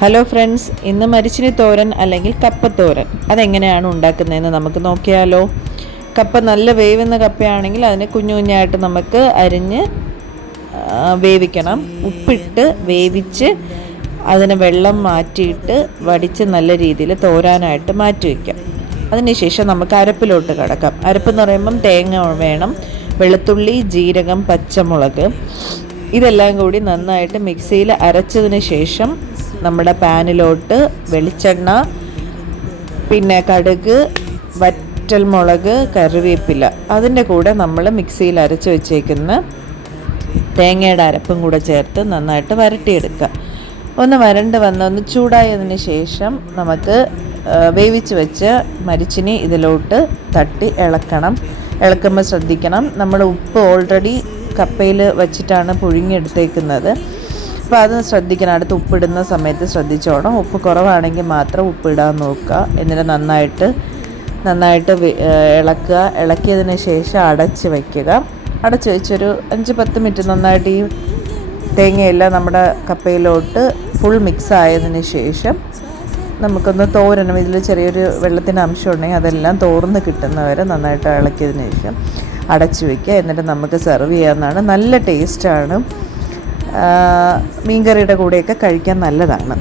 Hello friends, ഇന്ന് മരിച്ചിനി തോരൻ അല്ലെങ്കിൽ കപ്പത്തോരൻ അതെങ്ങനെയാണ് ഉണ്ടാക്കുന്നതെന്ന് നമുക്ക് നോക്കിയാലോ. കപ്പ നല്ല വേവുന്ന കപ്പയാണെങ്കിൽ അതിനെ കുഞ്ഞു കുഞ്ഞായിട്ട് നമുക്ക് അരിഞ്ഞ് വേവിക്കണം. ഉപ്പിട്ട് വേവിച്ച് അതിന് വെള്ളം മാറ്റിയിട്ട് വടിച്ച് നല്ല രീതിയിൽ തോരാനായിട്ട് മാറ്റി വയ്ക്കാം. അതിനുശേഷം നമുക്ക് അരപ്പിലോട്ട് കിടക്കാം. അരപ്പെന്ന് പറയുമ്പം തേങ്ങ വേണം, വെളുത്തുള്ളി, ജീരകം, പച്ചമുളക് ഇതെല്ലാം കൂടി നന്നായിട്ട് മിക്സിയിൽ അരച്ചതിന് ശേഷം നമ്മുടെ പാനിലോട്ട് വെളിച്ചെണ്ണ, പിന്നെ കടുക്, വറ്റൽമുളക്, കറിവേപ്പില, അതിൻ്റെ കൂടെ നമ്മൾ മിക്സിയിൽ അരച്ച് വെച്ചേക്കുന്ന തേങ്ങയുടെ അരപ്പും കൂടെ ചേർത്ത് നന്നായിട്ട് വരട്ടിയെടുക്കുക. ഒന്ന് ഒന്ന് ചൂടായതിന് ശേഷം നമുക്ക് വേവിച്ച് വെച്ച് മരിച്ചിനി ഇതിലോട്ട് തട്ടി ഇളക്കുമ്പോൾ ശ്രദ്ധിക്കണം, നമ്മൾ ഉപ്പ് ഓൾറെഡി കപ്പയിൽ വെച്ചിട്ടാണ് പുഴുങ്ങിയെടുത്തേക്കുന്നത്. അപ്പോൾ അത് ശ്രദ്ധിക്കണം. അടുത്ത് ഉപ്പിടുന്ന സമയത്ത് ശ്രദ്ധിച്ചോണം. ഉപ്പ് കുറവാണെങ്കിൽ മാത്രം ഉപ്പിടാൻ നോക്കുക. എന്നിട്ട് നന്നായിട്ട് ഇളക്കിയതിന് ശേഷം അടച്ച് വയ്ക്കുക. അടച്ച് വെച്ചൊരു 5-10 മിനിറ്റ് നന്നായിട്ട് ഈ തേങ്ങയെല്ലാം നമ്മുടെ കപ്പയിലോട്ട് ഫുൾ മിക്സ് ആയതിന് ശേഷം നമുക്കൊന്ന് തോരണം. ഇതിൽ ചെറിയൊരു വെള്ളത്തിൻ്റെ അംശം ഉണ്ടെങ്കിൽ അതെല്ലാം തോർന്ന് കിട്ടുന്നവരെ നന്നായിട്ട് ഇളക്കിയതിന് ശേഷം അടച്ചു വയ്ക്കുക. എന്നിട്ട് നമുക്ക് സെർവ് ചെയ്യാവുന്നതാണ്. നല്ല ടേസ്റ്റാണ്. മീൻകറിയുടെ കൂടെയൊക്കെ കഴിക്കാൻ നല്ലതാണ്.